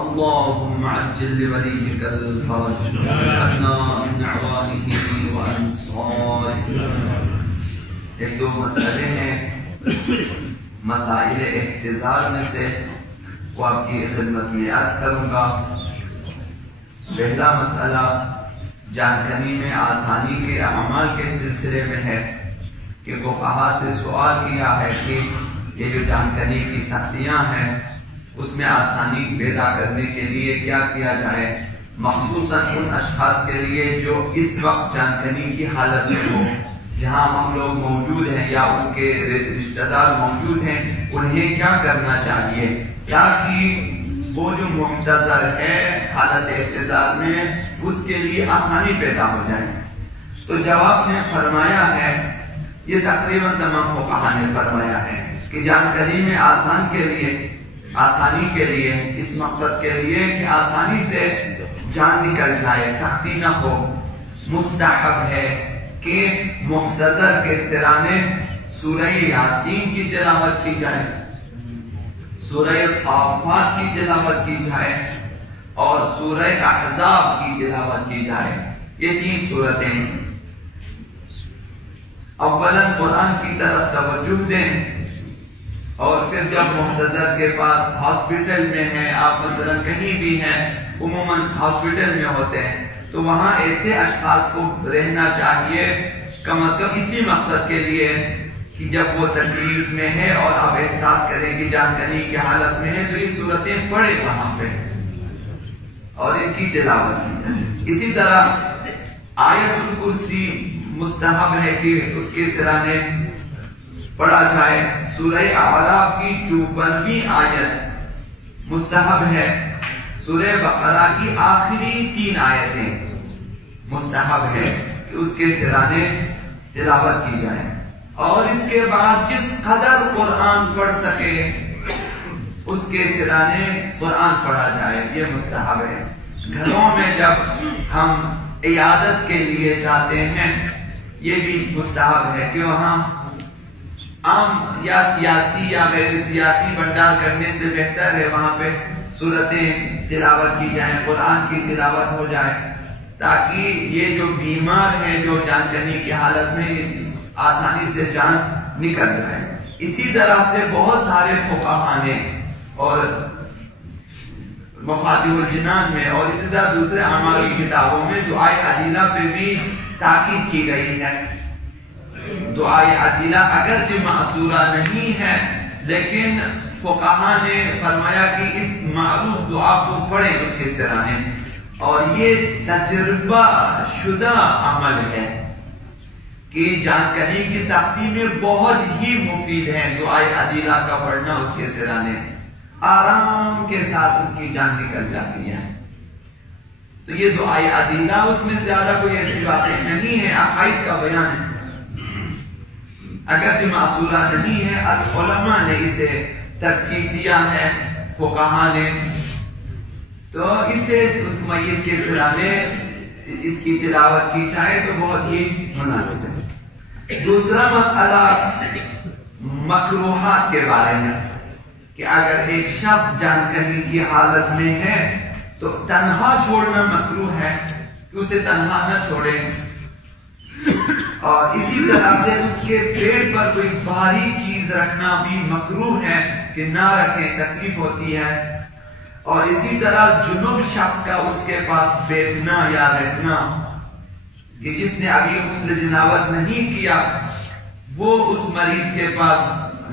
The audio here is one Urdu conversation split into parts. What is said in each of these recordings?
اللهم عجل لوليك الفرج واجعلنا من اعوانه وانصاره. ایک دو مسئلے ہیں مسائل احتضار میں سے، وہ آپ کی خدمت میں عرض کروں گا۔ پہلا مسئلہ جان کنی میں آسانی کے اعمال کے سلسلے میں ہے کہ فقہا سے سوال کیا ہے کہ یہ جو جان کنی کی سختیاں ہیں اس میں آسانی پیدا کرنے کے لیے کیا کیا جائے، مخصوصاً ان اشخاص کے لیے جو اس وقت جان کنی کی حالت میں ہو، جہاں ہم لوگ موجود ہیں یا ان کے رشتہ دار موجود ہیں، انہیں کیا کرنا چاہیے تاکہ وہ جو محتضر ہے حالت احتضار میں اس کے لیے آسانی پیدا ہو جائے۔ تو جواب میں فرمایا ہے، یہ تقریباً تمام فقہا نے فرمایا ہے کہ جان کنی میں آسانی کے لیے اس مقصد کے لیے کہ آسانی سے جان نکل جائے، سختی نہ ہو، مستحب ہے کہ محتضر کے سرانے سورہ یاسین کی تلاوت کی جائے، سورہ صافات کی تلاوت کی جائے اور سورہ احزاب کی تلاوت کی جائے۔ یہ تین صورتیں اولاً قرآن کی طرف توجہ دیں، اور پھر جب محتضر کے پاس ہاسپٹل میں ہیں، آپ مثلا کہیں بھی ہیں، عموماً ہاسپٹل میں ہوتے ہیں، تو وہاں ایسے اشخاص کو رہنا چاہیے کم از کم اسی مقصد کے لیے کہ جب وہ تکلیف میں ہے اور آپ احساس کریں کہ جان کنی کی حالت میں ہے تو یہ صورتیں پڑھے وہاں پہ اور ان کی تلاوت کی جائے۔ اسی طرح آیت الکرسی مستحب ہے کہ اس کے سرانے پڑھا جائے، سورہ اعراف کی 54ویں آیت مستحب ہے، سورہ بقرہ کی آخری 3 آیتیں مستحب ہے کہ اس کے سرانے تلاوت کی جائے، اور اس کے بعد جس قدر قرآن پڑھ سکے اس کے سرانے قرآن پڑھا جائے، یہ مستحب ہے۔ گھروں میں جب ہم عیادت کے لیے جاتے ہیں یہ بھی مستحب ہے کہ وہاں عام یا سیاسی یا غیر سیاسی بھنڈار کرنے سے بہتر ہے وہاں پہ سورتیں تلاوت کی جائیں، قرآن کی تلاوت ہو جائے، تاکہ یہ جو بیمار ہے جو جان کنی کی حالت میں آسانی سے جان نکل جائے۔ اسی طرح سے بہت سارے فقہا نے اور مفاتیح الجنان میں اور اسی طرح دوسرے اعمال کی کتابوں میں دعائے عدیلہ پہ بھی تاکید کی گئی ہے۔ دعائے عدیلہ اگرچہ معصورہ نہیں ہے لیکن فقہا نے فرمایا کہ اس معروف دعا کو پڑھیں اس کے سرانے، اور یہ تجربہ شدہ عمل ہے کہ جان کنی کی سختی میں بہت ہی مفید ہے دعائے عدیلہ کا پڑھنا اس کے سرانے، آرام کے ساتھ اس کی جان نکل جاتی ہے۔ تو یہ دعائے عدیلہ اس میں زیادہ کوئی ایسی باتیں نہیں ہیں، عقائد کا بیان ہے، اگرچہ معصورہ نہیں ہے، علماء نے اسے ترتیب دیا ہے فقہا نے، تو اسے اس میت کے سرانے اس کی تلاوت کی جائے تو بہت ہی مناسب ہے۔ دوسرا مسئلہ مکروہات کے بارے میں کہ اگر ایک شخص جان کنی کی حالت میں ہے تو تنہا چھوڑنا مکروہ ہے کہ اسے تنہا نہ چھوڑے، اور اسی طرح سے اس کے پیٹ پر کوئی بھاری چیز رکھنا بھی مکروہ ہے کہ نہ رکھیں، تکلیف ہوتی ہے، اور اسی طرح جنوب شخص کا اس کے پاس بیٹھنا یا رہنا کہ جس نے ابھی غسل جنابت نہیں کیا وہ اس مریض کے پاس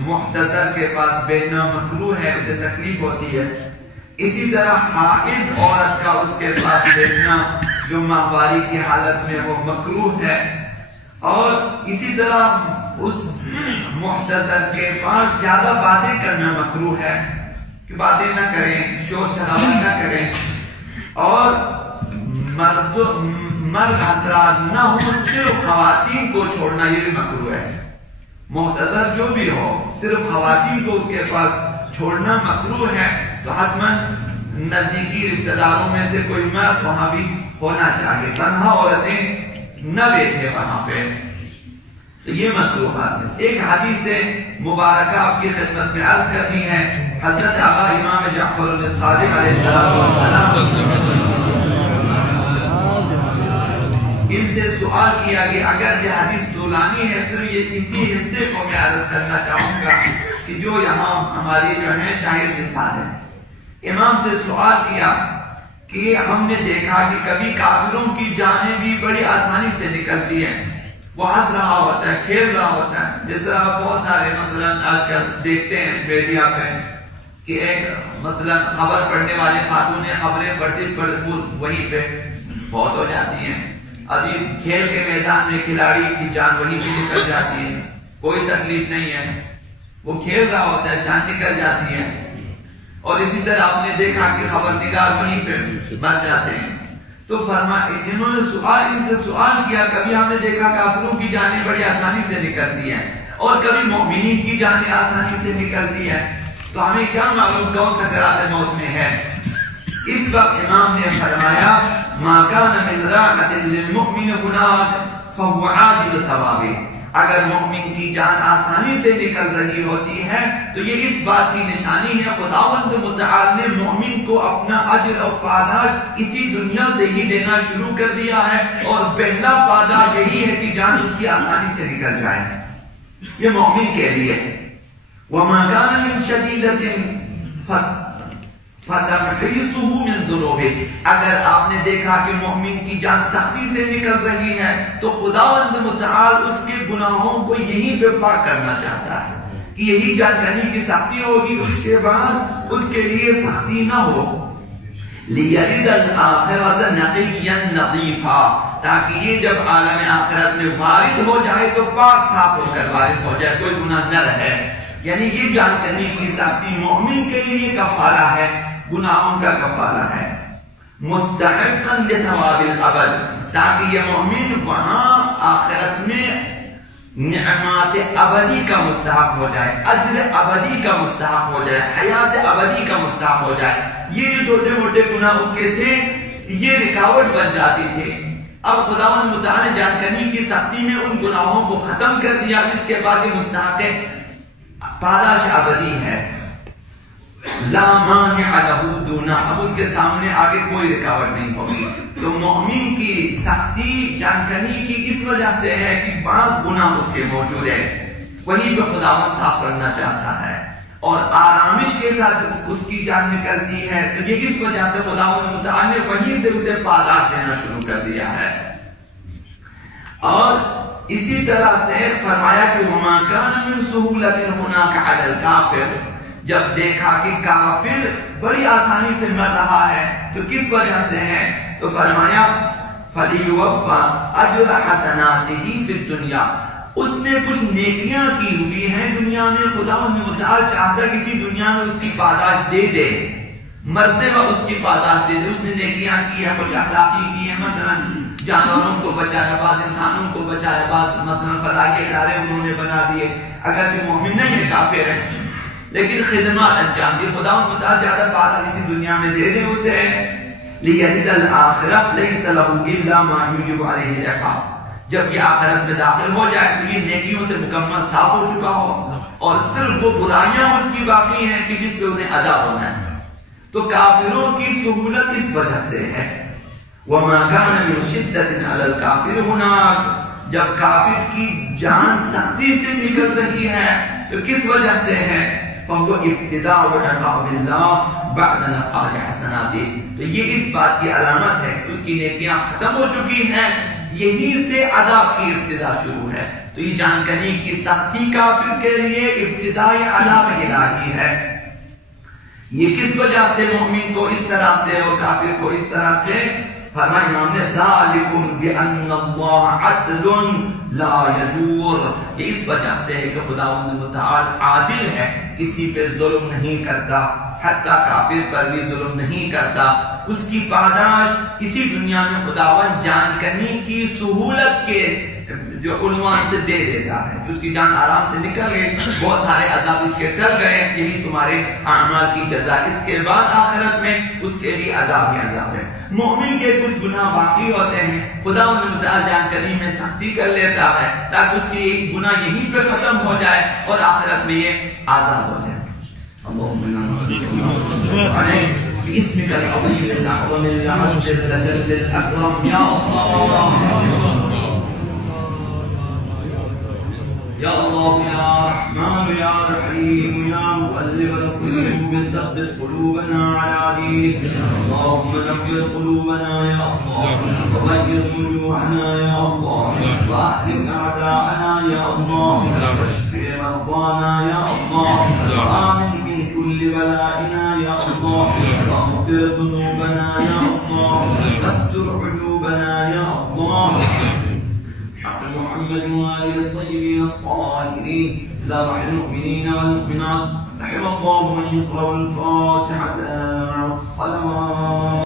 محتضر کے پاس بیٹھنا مکروہ ہے، اسے تکلیف ہوتی ہے۔ اسی طرح حائض عورت کا اس کے پاس بیٹھنا جو ماہواری کی حالت میں وہ مکروہ ہے، اور اسی طرح اس محتضر کے پاس زیادہ باتیں کرنا مکروہ ہے کہ باتیں نہ کریں، شور شرابہ نہ کریں، اور مرد حضرات نہ ہو، صرف خواتین کو چھوڑنا یہ بھی مکروہ ہے۔ محتضر جو بھی ہو صرف خواتین کو اس کے پاس چھوڑنا مکروہ ہے، تو حتماً نزدیکی رشتہ داروں میں سے کوئی مرد وہاں بھی ہونا چاہیے، تنہا عورتیں نہ بیٹھے وہاں پہ۔ تو یہ مکروہات ہے۔ ایک حدیث مبارکہ آپ کی خدمت میں عرض کرنی ہے۔ حضرت آقا امام جعفر الصادق علیہ السلام ان سے سوال کیا کہ اگر یہ حدیث طولانی ہے، صرف یہ اسی حصے کو میں عرض کرنا چاہوں گا کہ جو یہاں ہماری جو ہے شاہد مثال ہے۔ امام سے سوال کیا کہ ہم نے دیکھا کہ کبھی کافروں کی جانیں بھی بڑی آسانی سے نکلتی ہیں، وہ ہنس رہا ہوتا ہے، کھیل رہا ہوتا ہے، جس طرح بہت سارے مثلا آج کل دیکھتے ہیں میڈیا پہ کہ ایک مثلا خبر پڑھنے والے خاتونیں خبریں پڑھتے وہیں پہ فوت ہو جاتی ہیں۔ ابھی کھیل کے میدان میں کھلاڑی کی جان وہیں پہ نکل جاتی ہے، کوئی تکلیف نہیں ہے، وہ کھیل رہا ہوتا ہے، جان نکل جاتی ہے۔ اور اسی طرح آپ نے دیکھا کہ خبر نگار وہیں پہ مر جاتے ہیں۔ تو انہوں نے ان سے سوال کیا، کبھی ہم نے دیکھا کافروں کی جانیں بڑی آسانی سے نکلتی ہیں اور کبھی مومنین کی جانیں آسانی سے نکلتی ہیں، تو ہمیں کیا معلوم کون سکرات موت میں ہے؟ اس وقت امام نے فرمایا ما کان من راحت للمؤمن هناك فهو عاجل ثواب، اگر مومن کی جان آسانی سے نکل رہی ہوتی ہے تو یہ اس بات کی نشانی ہے خداوند متعال نے مومن کو اپنا اجر اور پاداش اسی دنیا سے ہی دینا شروع کر دیا ہے، اور پہلا پاداش یہی ہے کہ جان اس کی آسانی سے نکل جائے، یہ مومن کے لیے۔ وما كان من شديدة فتمحيصه من ذنوبه، اگر آپ نے دیکھا کہ مومن کی جان سختی سے نکل رہی ہے تو خداوند متعال اس کے گناہوں کو یہیں پہ پاک کرنا چاہتا ہے کہ یہی جان کرنے کی سختی ہوگی، اس کے بعد اس کے لیے سختی نہ ہو۔ لِيَرِدَ الْآخِرَةَ نَقِيًّا نَظِيفًا، تاکہ یہ جب عالم آخرت میں وارد ہو جائے تو پاک صاف ہو کر وارد ہو جائے، کوئی گناہ نہ رہے۔ یعنی یہ جان کرنے کی سختی مومن کے لیے کفارہ ہے، گناہوں کا کفارہ ہے۔ مستحقاً لثواب الابد، تاکہ یہ مومن وہاں آخرت میں نعمات ابدی کا مستحق ہو جائے، اجر ابدی کا مستحق ہو جائے، حیات ابدی کا مستحق ہو جائے۔ یہ جو چھوٹے موٹے گناہ اس کے تھے یہ رکاوٹ بن جاتی تھی، اب خداوند متعال نے جان کرنے کی سختی میں ان گناہوں کو ختم کر دیا، اس کے بعد یہ مستحق پاداش ابدی ہے۔ لا مانع له دونہ، اب اس کے سامنے آگے کوئی رکاوٹ نہیں ہوگی۔ تو مومن کی سختی جان کرنے کی اس وجہ سے ہے کہ بعض گناہ اس کے موجود ہے، وہیں پہ خداوند صاف کرنا چاہتا ہے، اور آرامش کے ساتھ اس کی جان نکلتی ہے، تو یہ اس وجہ سے خداوند متعال نے وہیں سے اسے پاداش دینا شروع کر دیا ہے۔ اور اسی طرح سے فرمایا کہ وما كان من سهولة هناك على الكافر، جب دیکھا کہ کافر بڑی آسانی سے مر رہا ہے تو کس وجہ سے ہے؟ تو فرمایا فَلِيُوَفَّى أَجْرَ حَسَنَاتِهِ فِي الدُّنْيَا، اس نے کچھ نیکیاں کی ہوئی ہیں دنیا میں، خداوند متعال چاہتا ہے کسی دنیا میں اس کی پاداش دے دے، مرتے وقت اس کی پاداش دے دے۔ اس نے نیکیاں کی ہے، کچھ اخلاقی کی ہے، مثلا جانوروں کو بچایا، بعض انسانوں کو بچایا، بعض مثلا فلاحی ادارے انہوں نے بنا دیے، اگرچہ مومن نہیں ہے، کافر ہے، لیکن خدمات انجام دی، خداوند متعال چاہتا پاداش کسی دنیا میں دے دے اسے۔ لِيَرِدَ الْآخِرَةَ لَيْسَ لَهُ إِلَّا مَا يُوجِبُ عَلَيْهِ الْعِقَابَ، جب یہ آخرت میں داخل ہو جائے تو یہ نیکیوں سے مکمل صاف ہو چکا ہو، اور صرف وہ برائیاں اس کی باقی ہیں کہ جس پہ انہیں عذاب ہونا ہے۔ تو کافروں کی سہولت اس وجہ سے ہے۔ وَمَا كَانَ مِنْ شِدَّةٍ عَلَى الْكَافِرِ هُنَاكَ، جب کافر کی جان سختی سے نکل رہی ہے تو کس وجہ سے ہے؟ فَهُوَ ابْتِدَاءُ عِقَابِ اللَّهِ بَعْدَ نَفْعَالِ حَسَنَاتِهِ، تو یہ اس بات کی علامت ہے کہ اس کی نیکیاں ختم ہو چکی ہیں، یہی سے عذاب کی ابتدا شروع ہے۔ تو یہ جان کرنے کی سختی کافر کے لیے ابتدائی عذاب الہی ہے۔ یہ کس وجہ سے مومن کو اس طرح سے اور کافر کو اس طرح سے؟ فرمایا امام نے ذالکم بان اللہ عدل لا یجور، یہ اس وجہ سے ہے کہ خداوند متعال عادل ہے، کسی پہ ظلم نہیں کرتا، حتیٰ کافر پر بھی ظلم نہیں کرتا۔ اس کی پاداش اسی دنیا میں خداوند جان کرنے کی سہولت کے جو عنوان سے دے دیتا ہے، اس کی جان آرام سے نکل گئی، بہت سارے عذاب اس کے ٹل گئے، یہی تمہارے اعمال کی جزا، اس کے بعد آخرت میں اس کے لیے عذاب ہی عذاب ہے۔ مومن کے کچھ گناہ باقی ہوتے ہیں، خدا انہیں متعال جان کریم میں سختی کر لیتا ہے تاکہ اس کی ایک گناہ یہیں پہ ختم ہو جائے اور آخرت میں یہ آزاد ہو جائے۔ باسمك العظيم الأعظم الأعز الأجل الأكرم يا الله يا الله يا رحمن يا رحيم يا مؤلف القلوب ثبت قلوبنا على دينك اللهم نور قلوبنا يا الله وغير وجوهنا يا الله واهلك أعداءنا يا الله واشف مرضانا يا الله وآمن من كل بلائنا يا الله واغفر ذنوبنا يا الله واستر عيوبنا يا الله حق محمد وآله الطيبين الطاهرين إلى روح المؤمنين والمؤمنات رحم الله من يقرأ الفاتحة مع الصلوات.